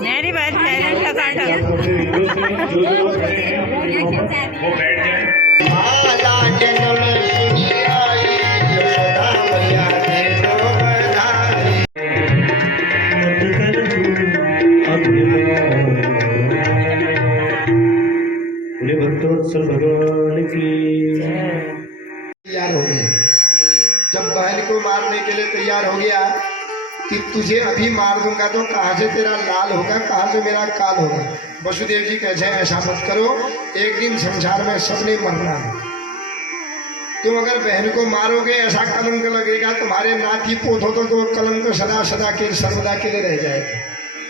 मेरी बात टकाटक वो बैठ जाए। भक्तवत्सल भगवान की। तैयार हो गया। जब बहन को मारने के लिए तैयार हो गया कि तुझे अभी मार दूंगा तो कहाँ से तेरा लाल होगा, कहाँ से मेरा काल होगा। वसुदेव जी कहते हैं ऐसा मत करो, एक दिन संसार में सबने मरना है। तुम अगर बहन को मारोगे ऐसा कलंक लगेगा तुम्हारे नाती पोतों तो कलंक सदा सदा के सर्वदा के लिए रह जाएगा।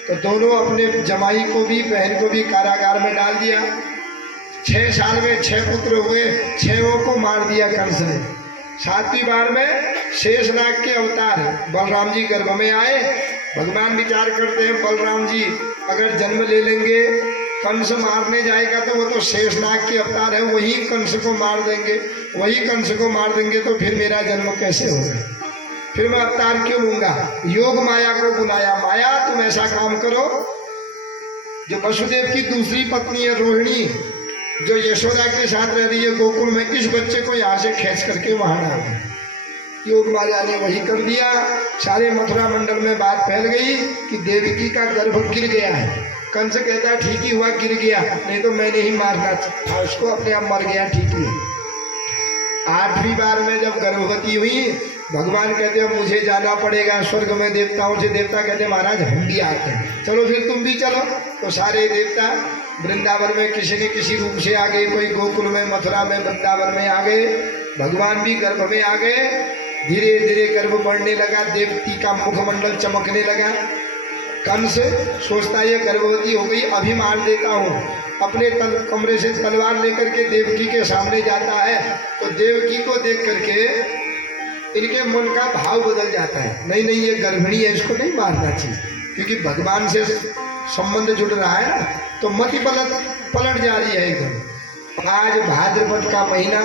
तो दोनों अपने जमाई को भी बहन को भी कारागार में डाल दिया। 6 साल में 6 पुत्र हुए, 6 को मार दिया कंस ने। 7वीं बार में शेषनाग के अवतार बलराम जी गर्भ में आए। भगवान विचार करते हैं बलराम जी अगर जन्म ले लेंगे, कंस मारने जाएगा तो वो तो शेषनाग के अवतार है, वही कंस को मार देंगे, वही कंस को मार देंगे तो फिर मेरा जन्म कैसे होगा, फिर मैं अवतार क्यों लूंगा। योग माया को बुलाया, माया तुम ऐसा काम करो। जो वसुदेव की दूसरी पत्नी है रोहिणी, जो यशोदा के साथ रह रही है गोकुल में, इस बच्चे को यहाँ से खींच करके वहां डाल दिया। योग माया ने वही कर दिया। सारे मथुरा मंडल में बात फैल गई कि देवकी का गर्भ गिर गया है। कंस कहता ठीक ही हुआ गिर गया, नहीं तो मैं नहीं मारना था उसको, अपने आप मर गया, ठीक ही। 8वीं बार में जब गर्भवती हुई, भगवान कहते हैं मुझे जाना पड़ेगा स्वर्ग में देवताओं से। देवता कहते महाराज हम भी आते हैं, चलो फिर तुम भी चलो। तो सारे देवता वृंदावन में किसी न किसी रूप से आ गए, कोई गोकुल में, मथुरा में, वृंदावन में आ गए। भगवान भी गर्भ में आ गए। धीरे धीरे गर्भ बढ़ने लगा, देवती का मुखमंडल चमकने लगा। कंस सोचता ये गर्भवती हो गई, अभी मार देता हूँ। अपने कमरे से तलवार लेकर के देवकी के सामने जाता है तो देवकी को देख करके इनके मन का भाव बदल जाता है, नहीं नहीं ये गर्भिणी है, इसको नहीं मारना चाहिए, क्योंकि भगवान से संबंध जुड़ रहा है ना। तो मति पलट जा रही है एकदम। आज भाद्रपद का महीना,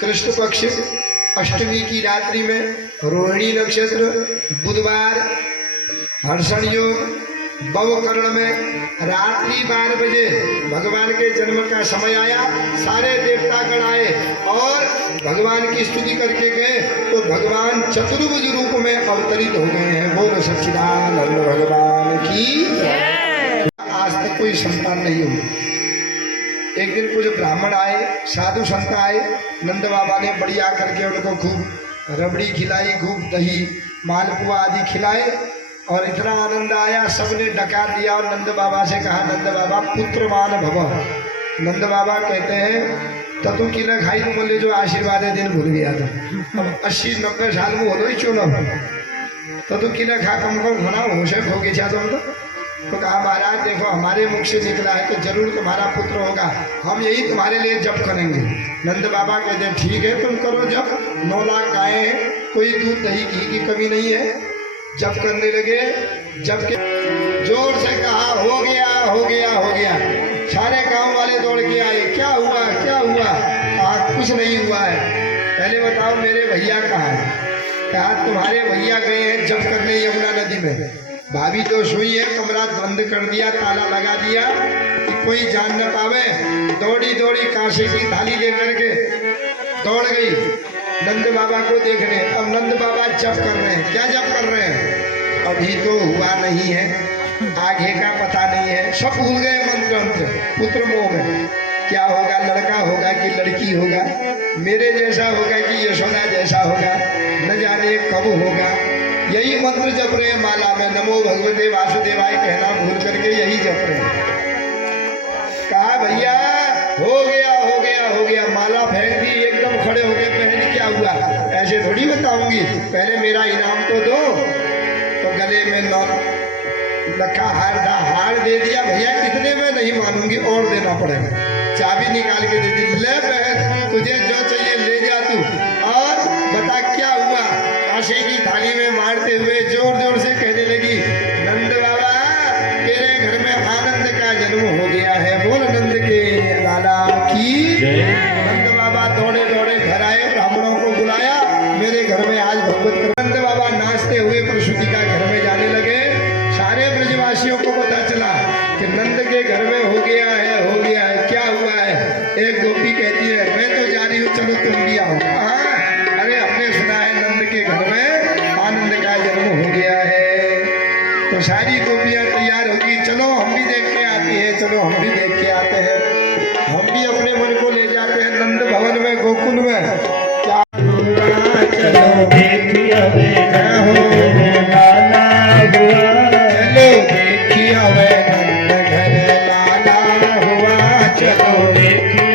कृष्ण पक्ष अष्टमी की रात्रि में, रोहिणी नक्षत्र, बुधवार, हर्षण योग, बवकर्ण में रात्रि 12 बजे भगवान के जन्म का समय आया। सारे देवतागण आए और भगवान की स्तुति करके गए तो भगवान चतुर्भुज रूप में अवतरित हो गए हैं। बोलो सच्चिदानंद भगवान की। आज तक कोई संतान नहीं हुई। एक दिन कुछ ब्राह्मण आए, साधु संत आए, नंद बाबा ने बढ़िया करके उनको खूब रबड़ी खिलाई, खूब दही मालपुआ आदि खिलाए और इतना आनंद आया, सबने डका दिया और नंद बाबा से कहा नंद बाबा पुत्रमान भव। नंद बाबा कहते हैं ततु की न खाई तो बोले जो आशीर्वाद दिन भूल गया था, अब 80-90 साल में हो क्यों ना हो, ततु की न खा कम कम होना होश हो गया तुम तो कहा महाराज देखो हमारे मुख से निकला है तो जरूर तुम्हारा पुत्र होगा, हम यही तुम्हारे लिए जप करेंगे। नंद बाबा कहते हैं ठीक है तुम करो जप, 9 लाख गायें हैं, कोई दूध दही घी की कमी नहीं है। जप करने लगे, जब के जोर से कहा हो गया हो गया हो गया। सारे गांव वाले दौड़ के आए, क्या हुआ क्या हुआ। कहा कुछ नहीं हुआ है, पहले बताओ मेरे भैया कहाँ है। कहा तुम्हारे भैया गए हैं जप करने यमुना नदी में। भाभी तो सोई है, कमरा बंद कर दिया, ताला लगा दिया कि कोई जान न पावे। दौड़ी दौड़ी कांसे की थाली लेकर के दौड़ गई नंद बाबा को देखने। अब नंद बाबा जप कर रहे हैं। क्या जप कर रहे हैं? अभी तो हुआ नहीं है, आगे का पता नहीं है, सब भूल गए मंत्र पुत्र मोह में। क्या होगा, लड़का होगा कि लड़की होगा, मेरे जैसा होगा कि यशोदा जैसा होगा, न जाने कब होगा। यही मंत्र जप रहे माला में, नमो भगवते वासुदेवाय कहना भूल करके यही जप रहे। कहा भैया हो गया हो गया हो गया, माला फेंक दी, एकदम खड़े हो गए। पहले क्या हुआ ऐसे थोड़ी बताऊंगी, पहले मेरा इनाम तो दो। तो गले में लखा हार दे दिया। भैया इतने में नहीं मानूंगी, और देना पड़ेगा। चाबी निकाल के दे दी, ले बहन तुझे जो चाहिए ले जा तू, और बता क्या हुआ। काशी की थाली में मारते हुए जोर जोर से कहने लगी नंद बाबा तेरे घर में आनंद का जन्म हो गया है, बोल नंद के लाला की। नंद बाबा दौड़े दौड़े घर आए, ब्राह्मणों को बुलाया, मेरे घर में आज भगवत। नंद बाबा नाचते हुए प्रसूति का घर में जाने लगे। सारे ब्रजवासियों सबको पता चला कि नंद के घर में हो गया है। क्या हुआ है? एक गोपी कहती है मैं तो जा रही हूँ, चलो तुम भी आओ। कहाँ? अरे हमने सुना है नंद के घर में आनंद का जन्म हो गया है। तो सारी गोपियां तैयार होगी, चलो हम भी देख के आते हैं, चलो हम भी देख के आते हैं। हम भी अपने मन को ले जाते हैं नंद भवन में, गोकुल में। क्या चलो देखिए हो लाला हुआ, चलो देखिए नंद घर लाला हुआ, चलो देखिए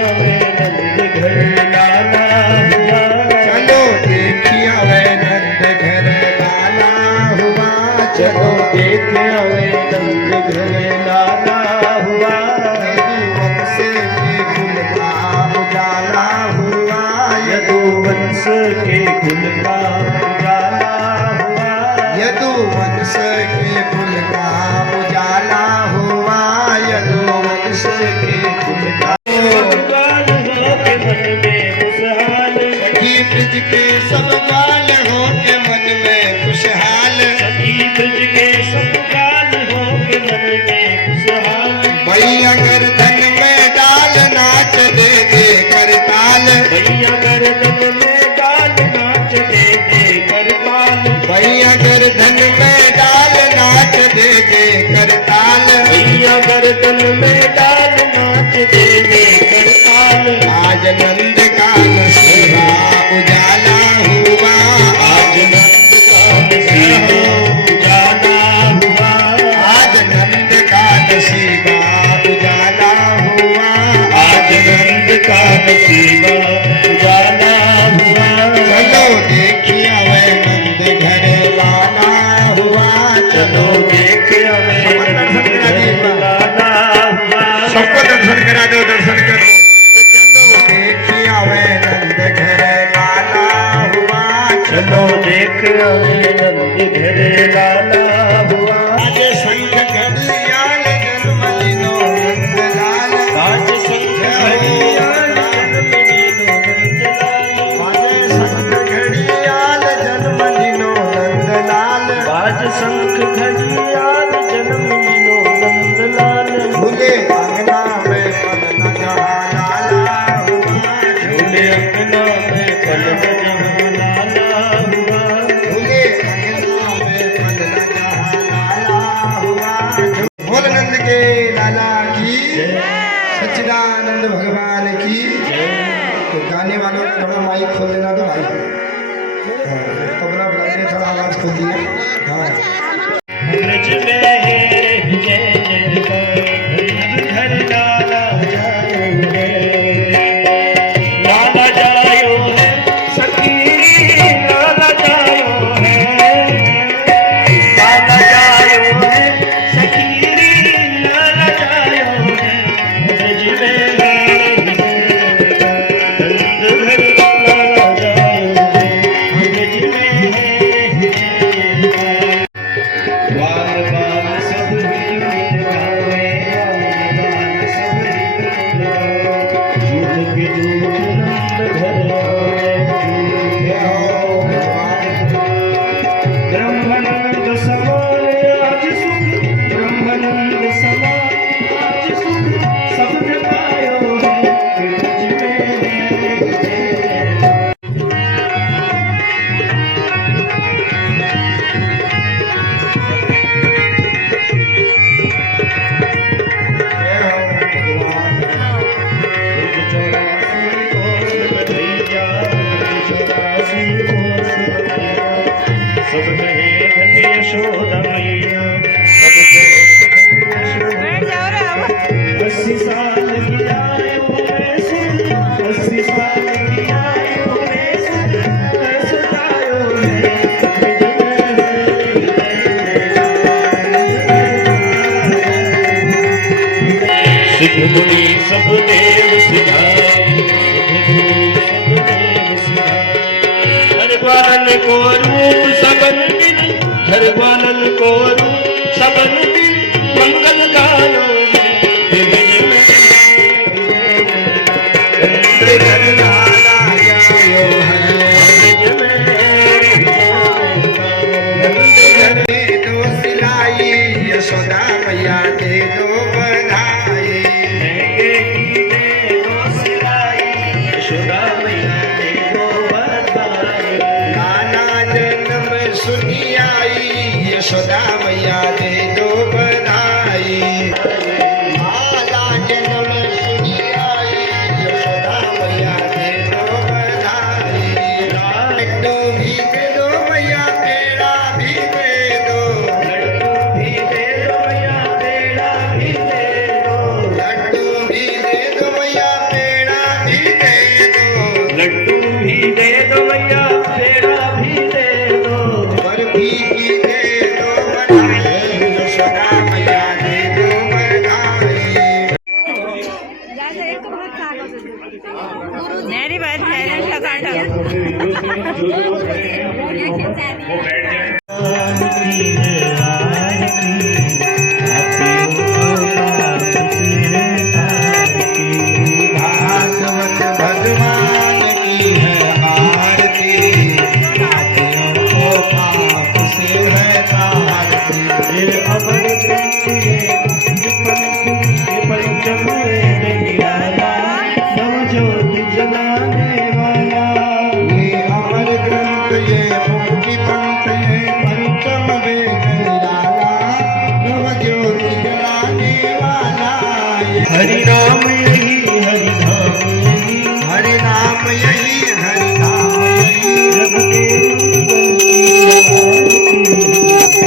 नंद घर लाला हुआ, चलो देखिए नंद घर लाला हुआ, चलो देखिए नंद घर लाला हुआ। यदुवंश के कुल का उजाला हुआ, यदुवंश के कुल का उजाला हुआ, यदुवंश के कुल का उजाला हुआ, यदुवंश के कुल का सखी ब्रज के सब बाल हो के मन में खुशहाल, सखी ब्रज के सब बाल हो के मन में खुशहाल। भैया गर्दन में डाल नाच दे दे करताल, भैया गर्दन में डाल नाच दे दे करताल, भैया गर्दन में डाल नाच दे दे करताल, भैया गर्दन में डाल नाच दे दे करताल। आज नंद का नसीबा उजाला हुआ, आज नंद का नसीबा उजाला हुआ, आज नंद का नसीबा उजाला हुआ, आज नंद का नसीबा उजाला हुआ। चलो देखिए वह नंद घर लाला हुआ, चलो देखिए वह नंद घर लाला हुआ। सबको दर्शन करा दो, दर्शन कर दो। चलो देखिए वह नंद घर लाला हुआ, चलो देखिए वह नंद घर लाला हुआ। आज शंख घड़ियाल जन्म लिनो नंद लाल, आज शंख घड़ियाल जन्म लिनो नंद लाल, आज शंख घड़ियाल जन्म लिनो नंद लाल, आज शंख घड़ियाल जन्म लिनो नंद लाल। झूले अंगना में पलना लाला हुआ, झूले अंगना में पलना लाला हुआ, झूले अंगना में पलना लाला हुआ। बोल नंद के लाला की, सच्चिदानंद भगवान की। तो गाने वालों ने थोड़ा माइक खोल देना तो भाई, तबला बजाने थोड़ा आवाज खोल दिया। हाँ ब्रज में है जय घर लाला जायो है, लाला जायो है सखी, लाला जायो है, लाला जायो है सखी, लाला जायो है। ब्रज में है घर लाला जायो है, ब्रज में है। बाल बाल सब ही गावे, बाल सब ही गावे, झूठ के झूठ नंद घर आवे, झूठ हो ब्रह्मानंद समान आज सुख, ब्रह्मानंद समान आज सुख, सब जगायो है ब्रज में है। यशोदा मैया बैठ जाओ रे अब। 80 साल की आयु में से, 80 साल की आयु में से, सजायो है सिद्ध मुनि सब देव सिधाए, सिद्ध मुनि सब देव सिधाए। हर बाल को रूप सबन मिली, हर बालन को रूप सबन मिली, मंगल गायो है ब्रज में। घर लाला जायो है ब्रज में, घर में दो सिलाई यशोदा मैया। दे दो बधाई। लहंगे की दे दो सिलाई, यशोदा मैया दे दो बधाई। लाला जन्म सुनी आई, यशोदा मैया दे दो बधाई। लाला जन्म सुनी आई, यशोदा मैया दे दो बधाई। लड्डू भी दे दो मैया, पेड़ा भी दे दो। लड्डू भी दे दो मैया, पेड़ा भी दे दो। लड्डू भी दे दो मैया, पेड़ा भी दे दो। लड्डू भी दे दो मैया, पेड़ा भी दे दो। बर्फी की दे दो बधाई, यशोदा मैया दे दो बधाई। मेरी बात है टकाटक वो बैठ जाए। भागवत भगवान की है आरती, पापियों को पाप से है तारती। ये अमर ग्रंथ ये पंचम वेद निराला, नवज्योति जलाने वाला। ये अमर ग्रंथ, ये मुक्ति पंथ, ये पंचम वेद निराला, नवज्योति जलाने वाला। हरि नाम यही, हरि नाम यही, हरि नाम यही, हरि नाम यही। जग के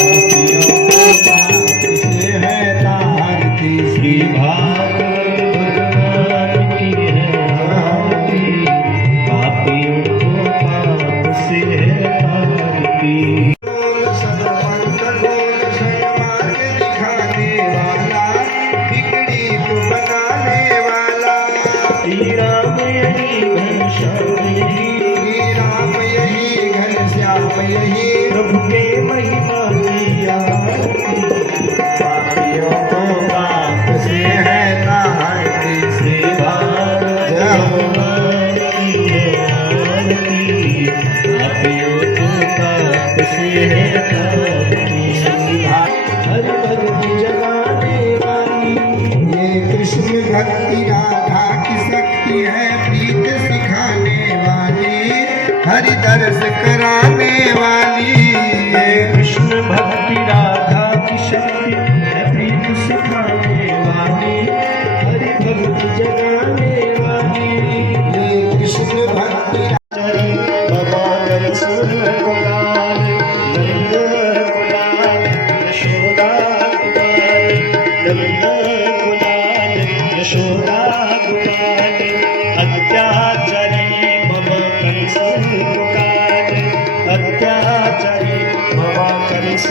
पापियों को पाप से है तारती। श्री भागवत भगवान की है आरती, पापियों को पाप से है तारती। गोल सदपंथ गोल सन्मार्ग दिखाने वाला, बिगड़ी को बनाने वाला। श्री राम यही, घनश्याम यही, श्री राम यही, घनश्याम यही। प्रभु के महिमा की आरती, पापियों को पाप से है तारती। श्री भागवत भगवान की है आरती, पापियों को पाप से है तारती। हर भक्ति जगाने वाली, ये कृष्ण भक्ति राधा की शक्ति है, प्रीत सिखाने वाली, हरि दर्श कराने वाली। ये कृष्ण भक्ति राधा की शक्ति है, प्रीत सिखाने वाली, हरि भक्ति जगाने वाली। ये कृष्ण भक्ति बाबा दर्शन कुलाल, नंद कुलाल, यशोदा कुलाल, नंद कुलाल, यशोदा कुलाल। अत्याचारी मम कंस कुलाल, अत्याचारी मम कंस